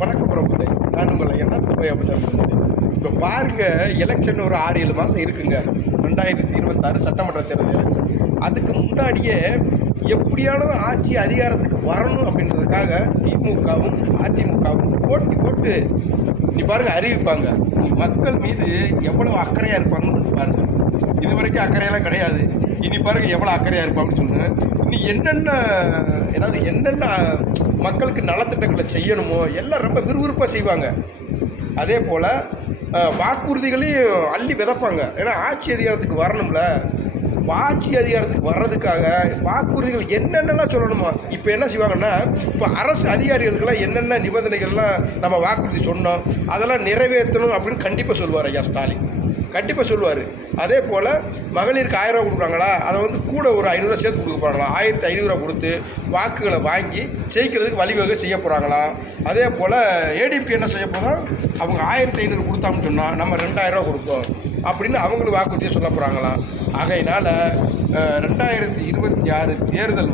வணக்கம் பிரபுலே. நான் உங்களை எண்ணத்து போய் அப்படிதான் சொன்னது. இப்போ பாருங்க, எலெக்ஷன் ஒரு 6-7 மாதம் இருக்குங்க. 2026 சட்டமன்ற தேர்தல் எலெக்ஷன். அதுக்கு முன்னாடியே எப்படியானது ஆட்சி அதிகாரத்துக்கு வரணும் அப்படின்றதுக்காக திமுகவும் அதிமுகவும் போட்டி போட்டு நீ பாருங்க அறிவிப்பாங்க. மக்கள் மீது எவ்வளோ அக்கறையாக இருப்பாங்கன்னு பாருங்க. இது வரைக்கும் அக்கறையெல்லாம் கிடையாது. இனி பாருங்க எவ்வளோ அக்கறையாக இருப்பாங்கன்னு சொல்லுங்கள். இனி என்னென்ன மக்களுக்கு நலத்திட்டங்களை செய்யணுமோ எல்லாம் ரொம்ப விறுவிறுப்பாக செய்வாங்க. அதே போல் வாக்குறுதிகளையும் அள்ளி விதைப்பாங்க. ஏன்னா ஆட்சி அதிகாரத்துக்கு வரணும்ல. ஆட்சி அதிகாரத்துக்கு வர்றதுக்காக வாக்குறுதிகள் என்னென்னலாம் சொல்லணுமா. இப்போ என்ன செய்வாங்கன்னா, இப்போ அரசு அதிகாரிகளுக்கெல்லாம் என்னென்ன நிபந்தனைகள்லாம் நம்ம வாக்குறுதி சொன்னோம் அதெல்லாம் நிறைவேற்றணும் அப்படின்னு கண்டிப்பாக சொல்லுவார் ஐயா ஸ்டாலின். கண்டிப்பாக சொல்லுவார். அதே போல் மகளிருக்கு 1000 ரூபா கொடுக்குறாங்களா, அதை கூட ஒரு 500 சேர்த்து கொடுக்க போகிறாங்களா. 1500 கொடுத்து வாக்குகளை வாங்கி ஜெயிக்கிறதுக்கு வழிவகை செய்ய போகிறாங்களாம். அதே போல் ஏடிஎம்கே என்ன செய்ய போதும், அவங்க 1500 கொடுத்தாங்கன்னு சொன்னால் நம்ம 2000 கொடுப்போம் அப்படின்னு அவங்களுக்கு வாக்குறுதியை சொல்ல போகிறாங்களாம். ஆகையினால் 2026 தேர்தல்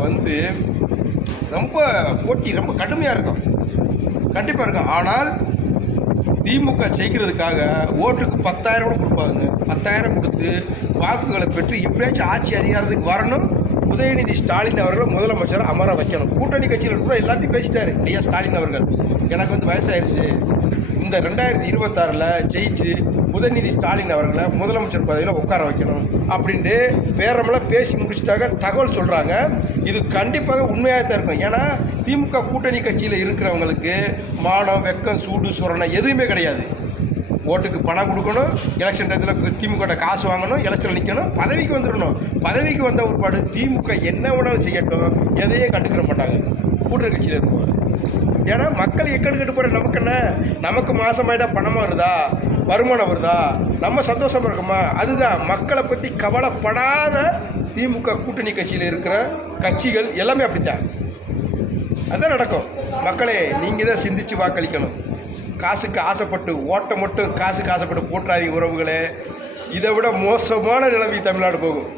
ரொம்ப போட்டி ரொம்ப கடுமையாக இருக்கும், கண்டிப்பாக இருக்கும். ஆனால் திமுக செய்கிறதுக்காக ஓட்டுக்கு 10,000 கூட கொடுப்பாங்க. 10,000 கொடுத்து வாக்குகளை பெற்று எப்படியாச்சும் ஆட்சி அதிகாரத்துக்கு வரணும். உதயநிதி ஸ்டாலின் அவர்களை முதலமைச்சர் அமர வைக்கணும். கூட்டணி கட்சிகள் கூட எல்லாத்தையும் பேசிட்டாரு ஐயா ஸ்டாலின் அவர்கள். எனக்கு வயசாயிருச்சு, இந்த 2026 ஜெயிச்சு உதயநிதி ஸ்டாலின் அவர்களை முதலமைச்சர் பதவியில் உட்கார வைக்கணும் அப்படின்ட்டு பேரமெல்லாம் பேசி முடிச்சுட்டாங்க. தகவல் சொல்கிறாங்க. இது கண்டிப்பாக உண்மையாக தான் இருக்கும். ஏன்னா திமுக கூட்டணி கட்சியில் இருக்கிறவங்களுக்கு மானம், வெக்கம், சூடு, சுரணை எதுவுமே கிடையாது. ஓட்டுக்கு பணம் கொடுக்கணும், எலெக்ஷன் டயத்தில் திமுக காசு வாங்கணும், எலெக்ஷன் நிற்கணும், பதவிக்கு வந்துடணும். பதவிக்கு வந்த ஒருபாடு திமுக என்ன வேணாலும் செய்யட்டும், எதையும் கண்டுக்கிற மாட்டாங்க கூட்டணி கட்சியில் இருக்கும்போது. ஏன்னா மக்கள் எக்கெடுக்கட்டு போகிற நமக்கு என்ன, நமக்கு மாதமாயிட்டா பணமாக வருதா, வருமானம் வருதா, நம்ம சந்தோஷமாக இருக்கோமா, அதுதான். மக்களை பற்றி கவலைப்படாத திமுக கூட்டணி கட்சியில் இருக்கிற கட்சிகள் எல்லாமே அப்படித்தான். அதுதான் நடக்கும். மக்களே, நீங்கள் தான் சிந்தித்து வாக்களிக்கணும். காசுக்கு ஆசைப்பட்டு ஓட்டை மட்டும் காசுக்கு ஆசைப்பட்டு போட்டுறாதீங்க உறவுகளே. இதை விட மோசமான நிலைமை தமிழ்நாடு போகும்.